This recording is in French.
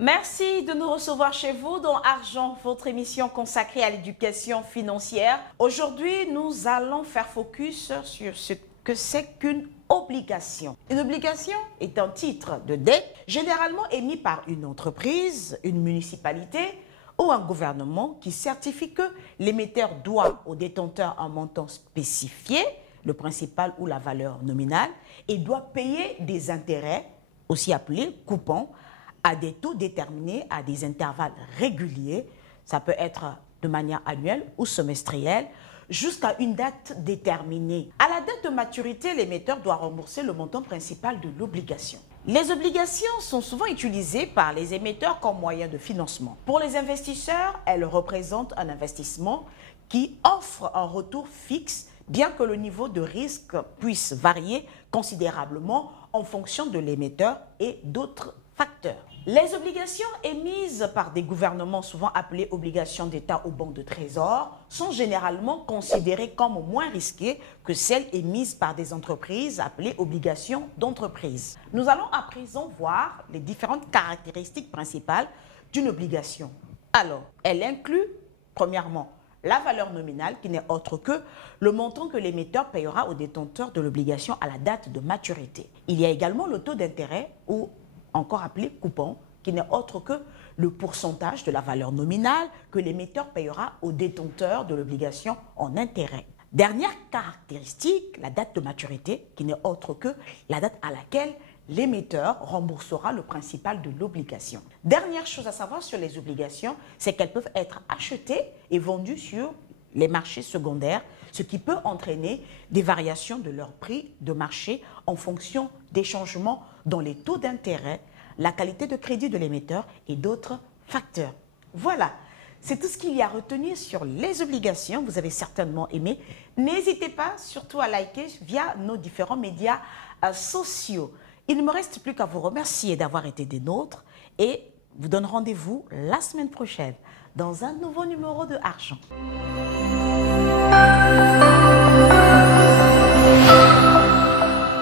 Merci de nous recevoir chez vous dans Argent, votre émission consacrée à l'éducation financière. Aujourd'hui, nous allons faire focus sur ce que c'est qu'une obligation. Une obligation est un titre de dette généralement émis par une entreprise, une municipalité ou un gouvernement qui certifie que l'émetteur doit au détenteur un montant spécifié, le principal ou la valeur nominale, et doit payer des intérêts, aussi appelés coupons, à des taux déterminés à des intervalles réguliers, ça peut être de manière annuelle ou semestrielle, jusqu'à une date déterminée. À la date de maturité, l'émetteur doit rembourser le montant principal de l'obligation. Les obligations sont souvent utilisées par les émetteurs comme moyen de financement. Pour les investisseurs, elles représentent un investissement qui offre un retour fixe, bien que le niveau de risque puisse varier considérablement en fonction de l'émetteur et d'autres facteurs. Les obligations émises par des gouvernements, souvent appelées obligations d'État ou banques de trésor, sont généralement considérées comme moins risquées que celles émises par des entreprises appelées obligations d'entreprise. Nous allons à présent voir les différentes caractéristiques principales d'une obligation. Alors, elle inclut, premièrement, la valeur nominale qui n'est autre que le montant que l'émetteur payera au détenteur de l'obligation à la date de maturité. Il y a également le taux d'intérêt ou encore appelé coupon, qui n'est autre que le pourcentage de la valeur nominale que l'émetteur payera au détenteur de l'obligation en intérêt. Dernière caractéristique, la date de maturité, qui n'est autre que la date à laquelle l'émetteur remboursera le principal de l'obligation. Dernière chose à savoir sur les obligations, c'est qu'elles peuvent être achetées et vendues sur les marchés secondaires, ce qui peut entraîner des variations de leur prix de marché en fonction des changements dans les taux d'intérêt, la qualité de crédit de l'émetteur et d'autres facteurs. Voilà, c'est tout ce qu'il y a à retenir sur les obligations. Vous avez certainement aimé. N'hésitez pas surtout à liker via nos différents médias sociaux. Il ne me reste plus qu'à vous remercier d'avoir été des nôtres et vous donne rendez-vous la semaine prochaine dans un nouveau numéro de Argent.